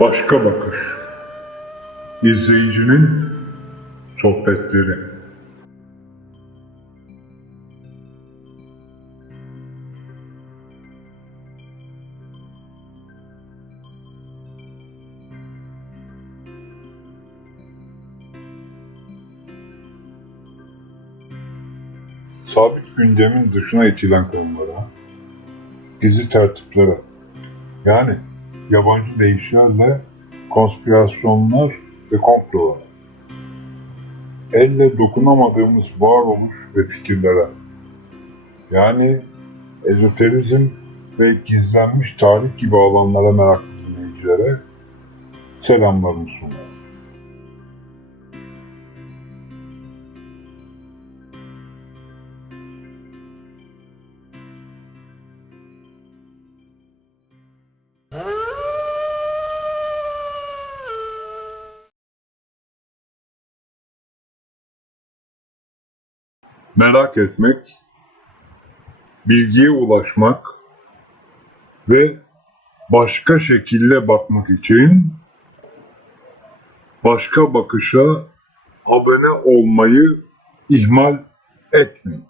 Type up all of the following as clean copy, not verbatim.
Başka bakış. İzleyicinin sohbetleri. Sabit gündemin dışına itilen konulara, gizli tertiplere, yani yabancı deyişlerle konspirasyonlar ve komplolar, elle dokunamadığımız varoluş ve fikirlere, yani ezoterizm ve gizlenmiş tarih gibi alanlara meraklı dinleyicilere selamlarımı sunuyorum. Merak etmek, bilgiye ulaşmak ve başka şekilde bakmak için başka bakışa abone olmayı ihmal etmeyin.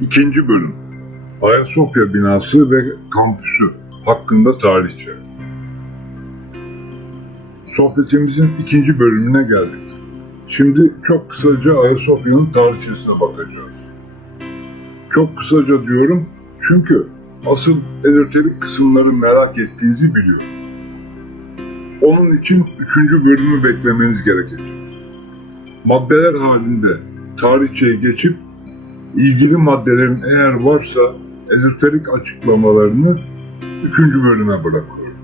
İkinci bölüm. Ayasofya binası ve kampüsü hakkında tarihçe. Sohbetimizin ikinci bölümüne geldik. Şimdi çok kısaca Ayasofya'nın tarihçesine bakacağız. Çok kısaca diyorum çünkü asıl ezoterik kısımları merak ettiğinizi biliyorum. Onun için üçüncü bölümü beklemeniz gerekecek. Maddeler halinde tarihçeye geçip ilgili maddelerin eğer varsa ezoterik açıklamalarını üçüncü bölüme bırakıyorum.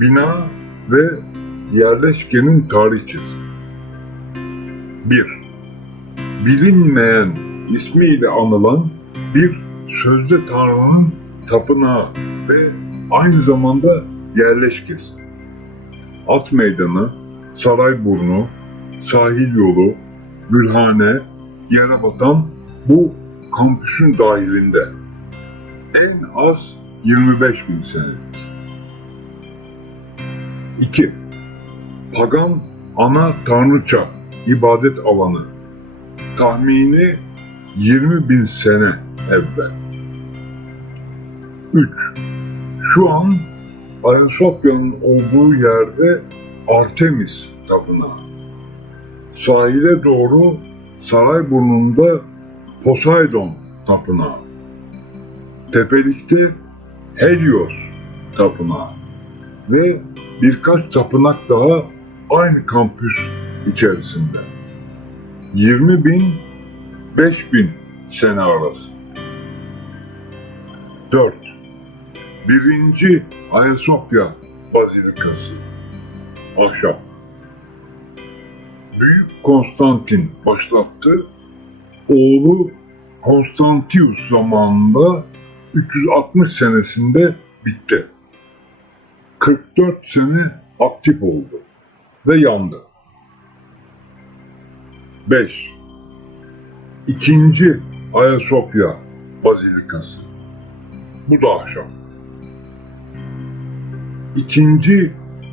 Bina ve yerleşkenin tarihçesi. 1. Bilinmeyen ismiyle anılan bir sözde tanrının tapınağı ve aynı zamanda yerleşkesi. At meydanı, Sarayburnu, sahil yolu, Gülhane, Yerebatan bu kampüsün dahilinde. En az 25.000 senelik. 2. Pagan ana tanrıça ibadet alanı. Tahmini 20.000 sene evvel. 3. Şu an Ayasofya'nın olduğu yerde Artemis tapınağı. Sahile doğru Sarayburnu'nda Poseidon tapınağı. Tepelikte Helios tapınağı ve birkaç tapınak daha aynı kampüs içerisinde. 20.000 5.000 sene arası. 4. Birinci Ayasofya Bazilikası. Ahşap. Büyük Konstantin başlattı. Oğlu Konstantius zamanında 360 senesinde bitti. 44 sene aktif oldu ve yandı. 5. İkinci Ayasofya Bazilikası. Bu da ahşap. İkinci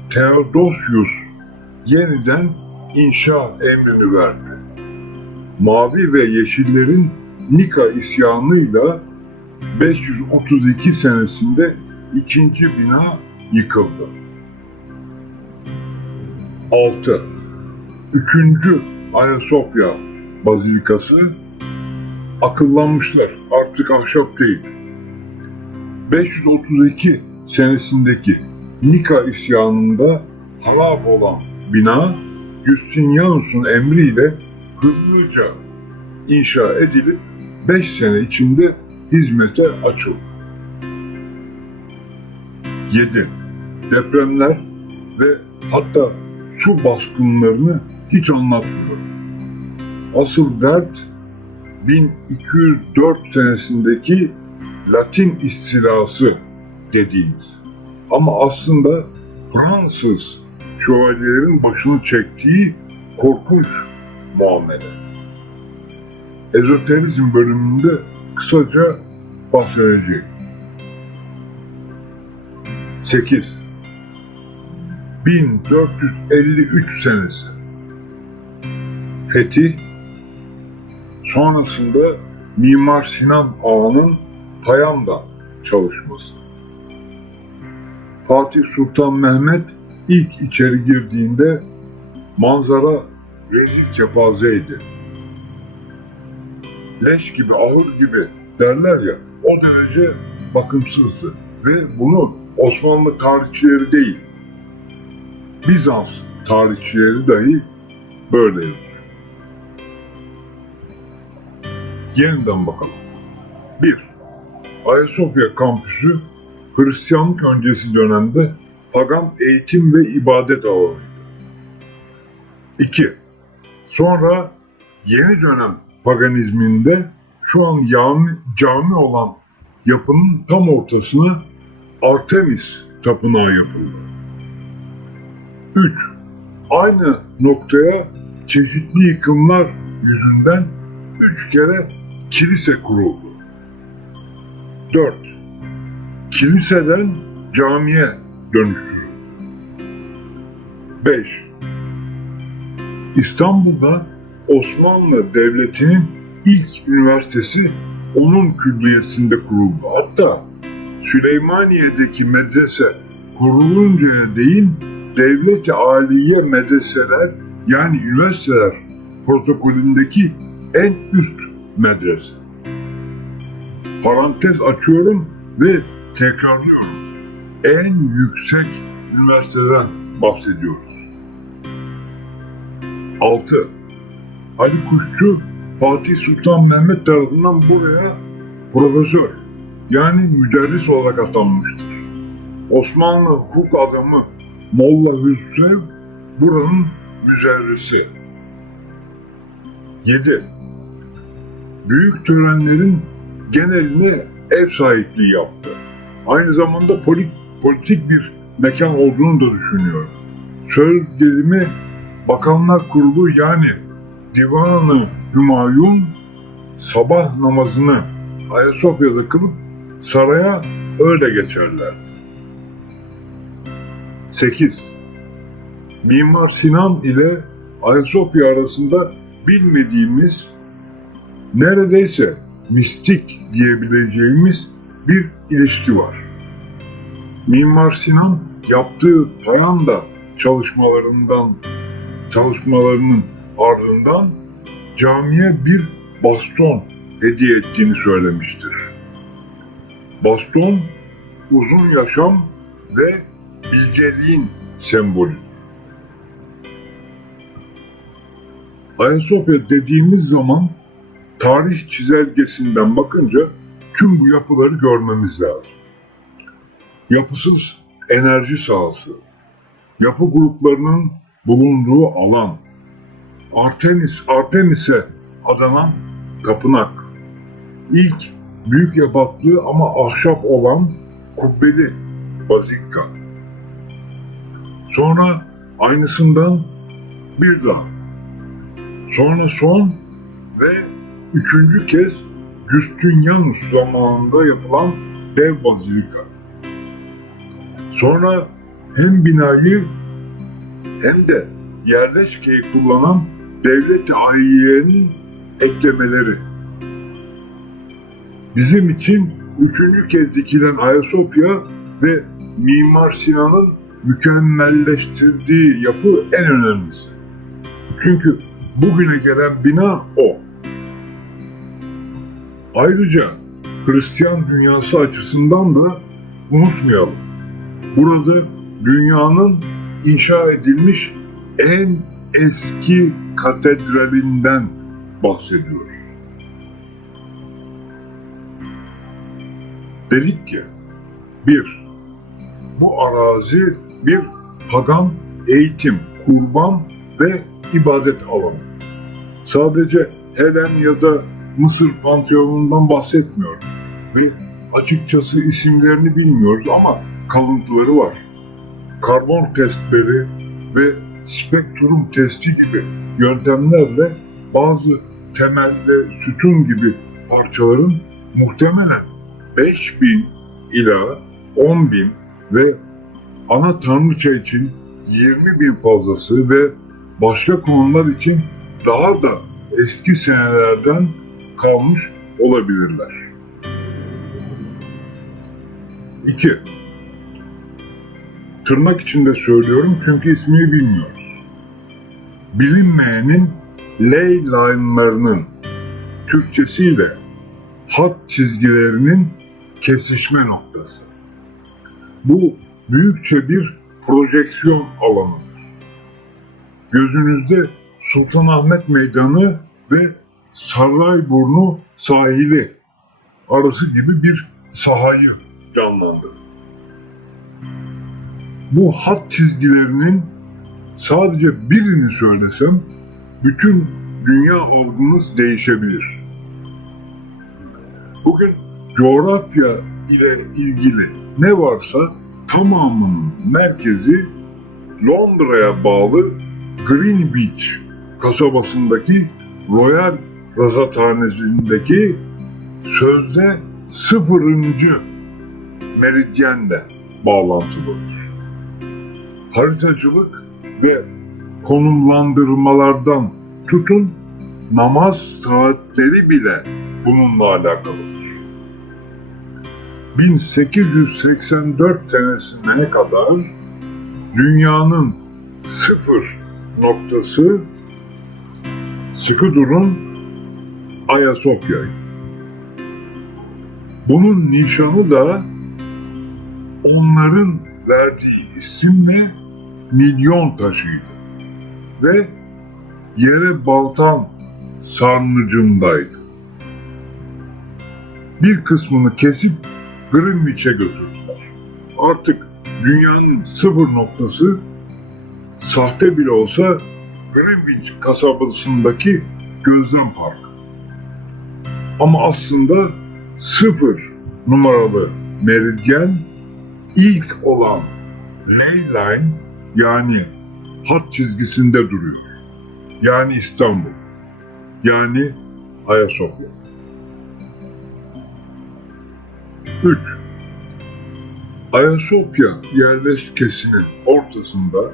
Theodosius yeniden inşa emrini verdi. Mavi ve Yeşillerin Nika isyanıyla 532 senesinde ikinci bina yıkıldı. 6. Üçüncü Ayasofya Bazilikası akıllanmışlar, artık ahşap değil. 532 senesindeki Nika isyanında harap olan bina Justinianus'un emriyle hızlıca inşa edilip 5 sene içinde hizmete açıldı. 7. Depremler ve hatta su baskınlarını hiç anlatmıyor. Asıl dert 1204 senesindeki Latin istilası dediğimiz. Ama aslında Fransız şövalyelerin başını çektiği korkunç muamele. Ezoterizm bölümünde kısaca bahsedeceğim. 8. 1453 senesi. Fetih, sonrasında Mimar Sinan Ağa'nın Payam'da çalışması. Fatih Sultan Mehmet ilk içeri girdiğinde manzara rezil kepazeydi. Leş gibi, ahır gibi derler ya, o derece bakımsızdı. Ve bunu Osmanlı tarihçileri değil, Bizans tarihçileri dahi böyle yazıyor. Yeniden bakalım. 1. Ayasofya kampüsü Hristiyanlık öncesi dönemde pagan eğitim ve ibadet alanıydı. 2. Sonra yeni dönem paganizminde şu an cami olan yapının tam ortasına Artemis tapınağı yapıldı. 3. Aynı noktaya çeşitli yıkımlar yüzünden 3 kere kilise kuruldu. 4. Kiliseden camiye dönüştürüldü. 5. İstanbul'da Osmanlı Devleti'nin ilk üniversitesi onun külliyesinde kuruldu. Hatta Süleymaniye'deki medrese kuruluncaya değil, devlet-i âliye medreseler yani üniversiteler protokolündeki en üst medrese. Parantez açıyorum ve tekrarlıyorum. En yüksek üniversiteden bahsediyoruz. 6. Ali Kuşçu, Fatih Sultan Mehmet tarafından buraya profesör yani müderris olarak atanmıştır. Osmanlı hukuk adamı Molla Hüsrev buranın müderrisi. 7. Büyük törenlerin geneline ev sahipliği yaptı. Aynı zamanda politik bir mekan olduğunu da düşünüyorum. Sözlerimi Bakanlar Kurulu yani Divan-ı Hümayun sabah namazını Ayasofya'da kılıp saraya öyle geçerler. 8. Mimar Sinan ile Ayasofya arasında bilmediğimiz, neredeyse mistik diyebileceğimiz bir ilişki var. Mimar Sinan yaptığı Payanda çalışmalarının ardından camiye bir baston hediye ettiğini söylemiştir. Baston, uzun yaşam ve bilgeliğin sembolü. Ayasofya dediğimiz zaman tarih çizelgesinden bakınca tüm bu yapıları görmemiz lazım. Yapısız enerji sahası, yapı gruplarının bulunduğu alan, Artemis'e adanan tapınak, ilk büyük yapaklı ama ahşap olan kubbeli bazilika. Sonra aynısından bir daha. Sonra son ve üçüncü kez Justinianus zamanında yapılan dev bazilika. Sonra hem binayı hem de yerleşkeyi kullanan devlet-i âliyenin eklemeleri. Bizim için üçüncü kez dikilen Ayasofya ve Mimar Sinan'ın mükemmelleştirdiği yapı en önemlisi. Çünkü bugüne gelen bina o. Ayrıca Hristiyan dünyası açısından da unutmayalım. Burada dünyanın inşa edilmiş en eski katedralinden bahsediyoruz. Dedik ki, 1. Bu arazi bir pagan eğitim, kurban ve ibadet alanı. Sadece Helen ya da Mısır Panteonu'ndan bahsetmiyorum ve açıkçası isimlerini bilmiyoruz ama kalıntıları var. Karbon testleri ve spektrum testi gibi yöntemlerle bazı temel ve sütun gibi parçaların muhtemelen 5.000 ila 10.000 ve ana tanrıça için 20.000 fazlası ve başka konular için daha da eski senelerden kalmış olabilirler. 2. Tırnak içinde söylüyorum çünkü ismini bilmiyoruz. Bilinmeyenin ley line'larının Türkçesiyle hat çizgilerinin kesişme noktası. Bu büyükçe bir projeksiyon alanıdır. Gözünüzde Sultanahmet Meydanı ve Sarayburnu sahili arası gibi bir sahayı canlandırın. Bu hat çizgilerinin sadece birini söylesem bütün dünya algınız değişebilir. Bugün coğrafya ile ilgili ne varsa tamamının merkezi Londra'ya bağlı Greenwich kasabasındaki Royal Rasathanesi'ndeki sözde 0. meridyenle bağlantılıdır. Haritacılık ve konumlandırmalardan tutun namaz saatleri bile bununla alakalıdır. 1884 senesine kadar dünyanın 0 noktası, sıkı durun, Ayasofya'ydı. Bunun nişanı da onların verdiği isimle milyon taşıydı ve yere Baltan sarnıcındaydı. Bir kısmını kesip Greenwich'e götürdüler. Artık dünyanın 0 noktası sahte bile olsa Greenwich kasabasındaki gözlem parkı. Ama aslında 0 numaralı meridyen ilk olan ley line yani hat çizgisinde duruyor. Yani İstanbul. Yani Ayasofya. 3. Ayasofya yerleşkesinin ortasında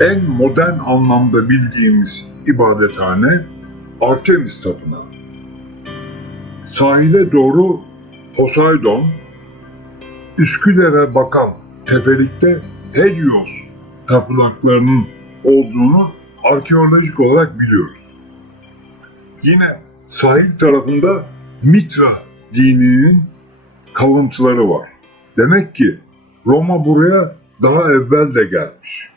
en modern anlamda bildiğimiz ibadethane Artemis Tapınağı. Sahile doğru Poseidon, Üsküdar'a bakan tepelikte Helios tapınaklarının olduğunu arkeolojik olarak biliyoruz. Yine sahil tarafında Mitra dininin kalıntıları var. Demek ki Roma buraya daha evvel de gelmiş.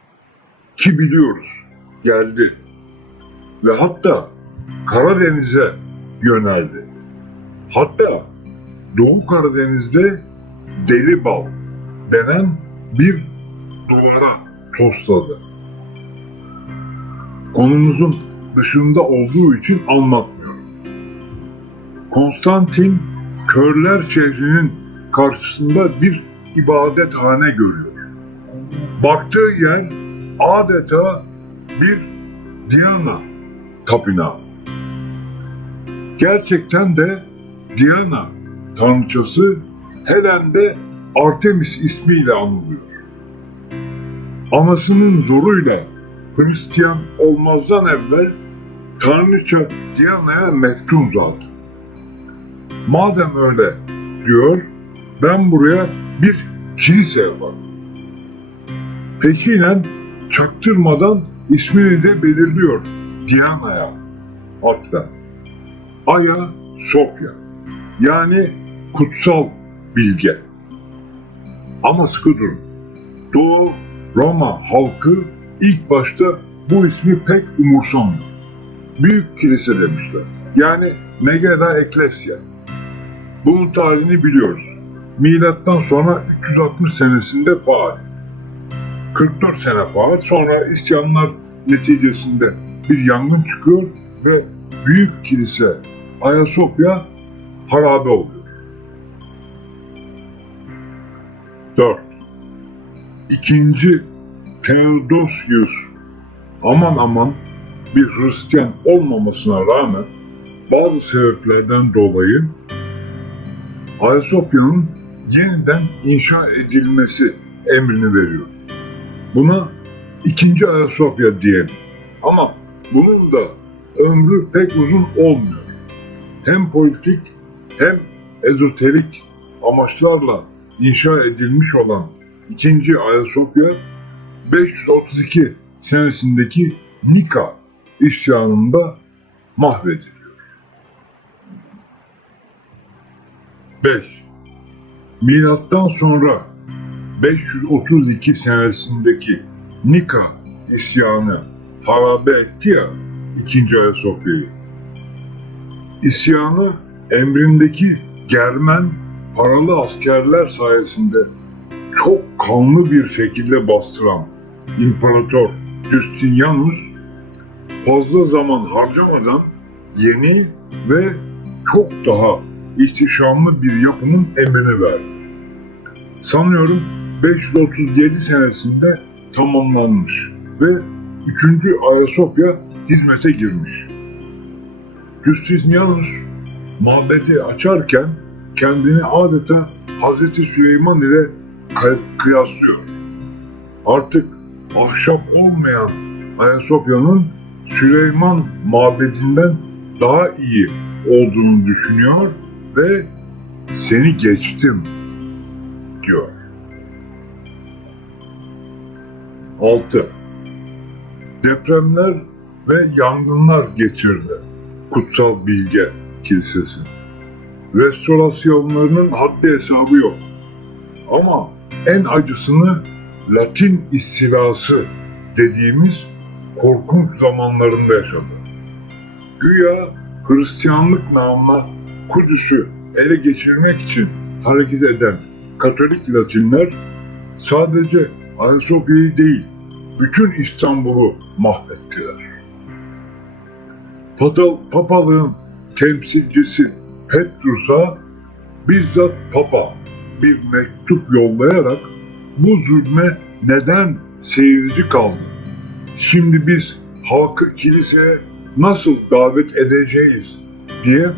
Ki biliyoruz, geldi. Ve hatta Karadeniz'e yöneldi. Hatta Doğu Karadeniz'de Delibal denen bir duvara tosladı. Konumuzun dışında olduğu için anlatmıyorum. Konstantin, Körler şehrinin karşısında bir ibadethane görüyor. Baktığı yer adeta bir Diana tapınağı. Gerçekten de Diana tanrıçası Helen'de Artemis ismiyle anılıyor. Anasının zoruyla Hristiyan olmazdan evvel tanrıça Diana'ya meftun zaten. Madem öyle diyor, ben buraya bir kilise yaparım. Peşinen çaktırmadan ismini de belirliyor Diana'ya hatta. Ayasofya yani kutsal bilge. Ama sıkı durun. Doğu Roma halkı ilk başta bu ismi pek umursamıyor. Büyük kilise demişler. Yani Megara Ecclesia. Bunun tarihini biliyoruz. Milattan sonra 360 senesinde faal. 44 sene faal. Sonra isyanlar neticesinde bir yangın çıkıyor ve büyük kilise Ayasofya harabe oluyor. 4. 2. Theodosius aman aman bir Hristiyan olmamasına rağmen bazı sebeplerden dolayı Ayasofya'nın yeniden inşa edilmesi emrini veriyor. Buna 2. Ayasofya diyelim. Ama bunun da ömrü pek uzun olmuyor. Hem politik hem ezoterik amaçlarla inşa edilmiş olan 2. Ayasofya 532 senesindeki Nika isyanında mahvediliyor. 5. Milattan sonra 532 senesindeki Nika isyanı harabe etti ya 2. Ayasofya'yı. İsyanı emrindeki Germen paralı askerler sayesinde çok kanlı bir şekilde bastıran İmparator Justinianus fazla zaman harcamadan yeni ve çok daha ihtişamlı bir yapının emrini verdi. Sanıyorum 537 senesinde tamamlanmış ve 3. Ayasofya hizmete girmiş. Justinianus mabedi açarken kendini adeta Hz. Süleyman ile kıyaslıyor. Artık ahşap olmayan Ayasofya'nın Süleyman mabedinden daha iyi olduğunu düşünüyor ve seni geçtim diyor. 6. Depremler ve yangınlar geçirdi Kutsal Bilge Kilisesi. Restorasyonlarının haddi hesabı yok. Ama en acısını Latin istilası dediğimiz korkunç zamanlarında yaşadı. Güya Hristiyanlık namına Kudüs'ü ele geçirmek için hareket eden Katolik Latinler sadece Ayasofya'yı değil, bütün İstanbul'u mahvettiler. Papalığın temsilcisi Petrus'a bizzat Papa bir mektup yollayarak bu zulme neden seyirci kaldı? Şimdi biz halkı kiliseye nasıl davet edeceğiz diye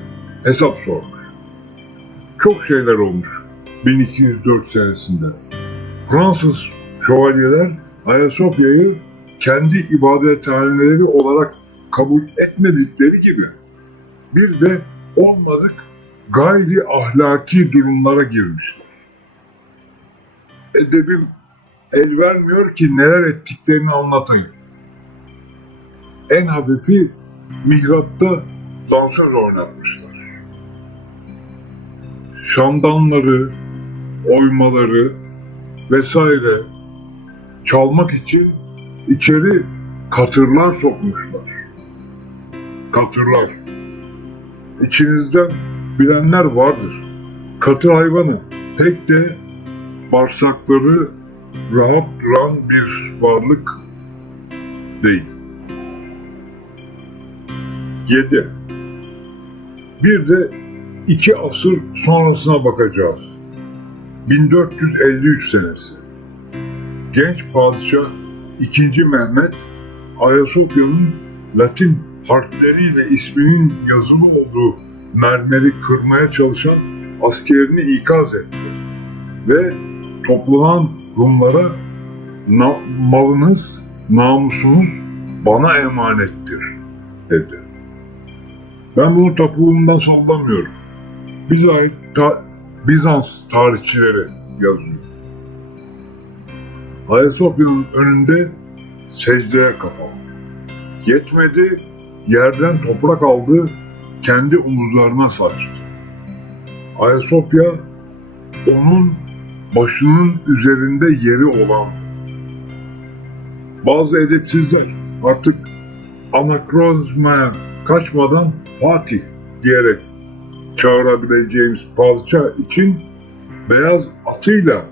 hesap sormuş. Çok şeyler olmuş 1204 senesinde. Fransız şövalyeler Ayasofya'yı kendi ibadethaneleri olarak kabul etmedikleri gibi bir de olmadık gayri ahlaki durumlara girmişler. Edebim el vermiyor ki neler ettiklerini anlatayım. En hafifi mihrapta dansöz oynatmışlar. Şandanları, oymaları vesaire çalmak için içeri katırlar sokmuşlar. Katırlar. İçinizden bilenler vardır. Katır hayvanı pek de bağırsakları rahat duran bir varlık değil. 7. Bir de 2 asır sonrasına bakacağız. 1453 senesi. Genç padişah 2. Mehmet Ayasofya'nın Latin harfleriyle isminin yazılı olduğu mermeri kırmaya çalışan askerini ikaz etti ve toplanan Rumlara malınız, namusunuz bana emanettir dedi. Ben bunu tapuluğundan sallamıyorum. Bize ait Bizans tarihçileri yazıyor. Ayasofya'nın önünde secdeye kapandı. Yetmedi, yerden toprak aldı, kendi omuzlarına saçtı. Ayasofya, onun başının üzerinde yeri olan. Bazı edepsizler artık anakronizmaya kaçmadan Fatih diyerek çağırabileceğimiz padişah için beyaz atıyla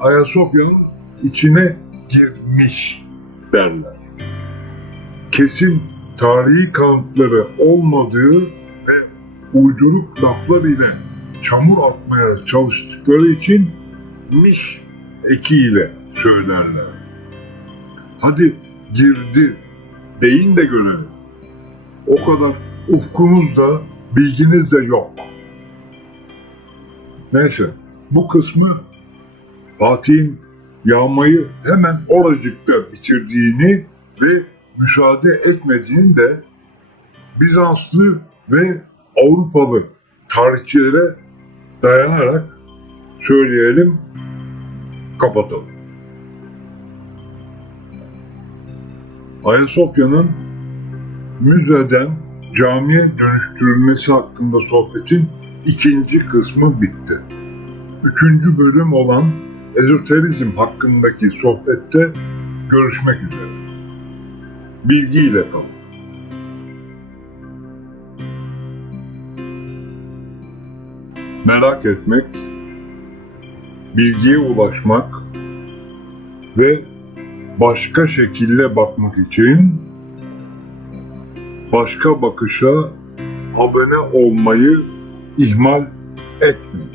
Ayasofya'nın içine girmiş derler. Kesin tarihi kanıtları olmadığı ve uyduruk laflar ile çamur atmaya çalıştıkları için miş ekiyle söylerler. Hadi girdi deyin de görelim. O kadar ufkunuz da bilginiz de yok. Neyse, bu kısmı Fatih'in yağmayı hemen oracıkta bitirdiğini ve müsaade etmediğini de Bizanslı ve Avrupalı tarihçilere dayanarak söyleyelim, kapatalım. Ayasofya'nın müzeden camiye dönüştürülmesi hakkında sohbetin ikinci kısmı bitti. Üçüncü bölüm olan ezoterizm hakkındaki sohbette görüşmek üzere. Bilgiyle kalın. Merak etmek, bilgiye ulaşmak ve başka şekilde bakmak için başka bakışa abone olmayı ihmal etmeyin.